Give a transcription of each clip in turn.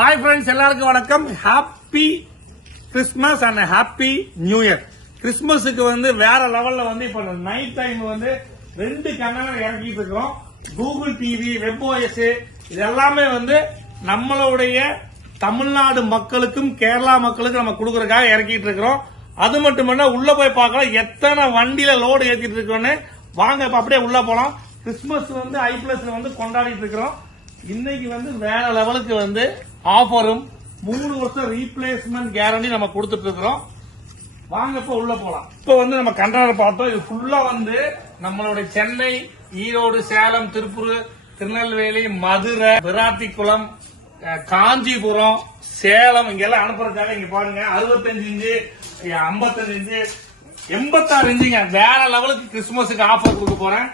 Hi friends, எல்லாருக்கும் வணக்கம். Happy Christmas and happy new year. கிறிஸ்மஸுக்கு வேற லெவல்ல இப்ப நைட் டைம் 2 கண்ணனை இறக்கிட்டு இருக்கிறோம். கூகுள் டிவி, வெப்ஓஎஸ் இது எல்லாமே நம்மளுடைய தமிழ்நாடு மக்களுக்கும் கேரளா மக்களுக்கும் நம்ம கொடுக்கறதுக்காக இறக்கிட்டு இருக்கிறோம். அது மட்டுமல்ல, உள்ள போய் பார்க்கலாம் எத்தனை வண்டியில லோடு ஏற்றிட்டு இருக்கோம்னு. வாங்க இப்ப அப்படியே உள்ள போலாம். கிறிஸ்துமஸ் ஐபிளஸ்ல கொண்டாடிட்டு இருக்கிறோம். இன்னைக்கு வேற லெவலுக்கு ஆஃபரும் 3 வருஷம் ரீப்ளேஸ்மெண்ட் கேரண்டி நம்ம கொடுத்துட்டு இருக்கிறோம். வாங்க இப்ப உள்ள போலாம். இப்ப நம்ம கண்டனர் பார்த்தோம். இது ஃபுல்லா நம்மளுடைய சென்னை, ஈரோடு, சேலம், திருப்பூர், திருநெல்வேலி, மதுரை, விராட்டிக்குளம், காஞ்சிபுரம், சேலம் இங்கெல்லாம் அனுப்புறதுக்காக இங்க பாருங்க 65 இன்ச்சு, 55 இன்ச்சு, 86 இன்ச்சுங்க. வேற லெவலுக்கு கிறிஸ்துமஸுக்கு ஆஃபர் கொடுக்க போறேன்.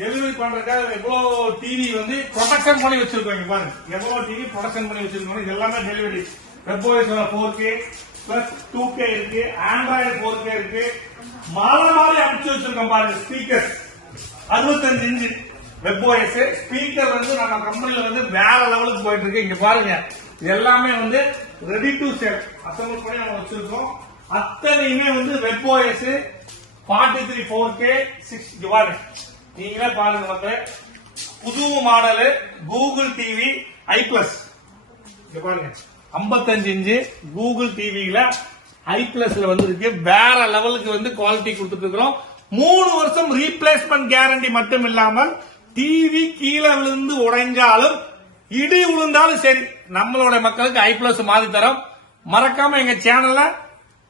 டெலிவரி பண்றதுக்காக எவ்வளவு டிவி ப்ரொடக்ஷன் பண்ணி வச்சிருக்கோம். பாருங்க எவ்வளவு டிவி ப்ரொடக்ஷன் பண்ணி வச்சிருக்கோம். இது எல்லாமே delivery. WebOS 4K plus 2K இருக்கு, ஆண்ட்ராய்டு 4K இருக்கு. மாலை மாதிரி அனுப்பிச்சு வச்சிருக்கோம். பாருங்க ஸ்பீக்கர் 65 இன்ச்சு வெப்ஓஎஸ் ஸ்பீக்கர் நம்ம கம்பெனில வேற லெவலுக்கு போயிட்டு இருக்கு. இங்க பாருங்க இது எல்லாமே ரெடி டு செல் அசம்பிள் பண்ணி நம்ம வச்சிருக்கோம். அத்தனையுமே வெப்ஓஎஸ் 43 4K 6 நீங்களே பாருங்க மக்களே. புது மாடல் கூகுள் டிவி ஐபிளஸ் பாருங்க 55 இன்ச்சு கூகுள் டிவில ஐபிளஸ்ல இருக்கு. வேற லெவலுக்கு குவாலிட்டி கொடுத்துட்டு இருக்கிறோம். 3 வருஷம் ரீப்ளேஸ்மெண்ட் கேரண்டி மட்டும் இல்லாமல் டிவி கீழே விழுந்து உடைஞ்சாலும் இடி விழுந்தாலும் சரி நம்மளோட மக்களுக்கு ஐபிளஸ் மாத்தி தரோம். மறக்காம எங்க சேனலை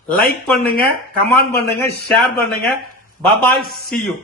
லைக் பண்ணுங்க, கமெண்ட் பண்ணுங்க, ஷேர் பண்ணுங்க. பாய், see you.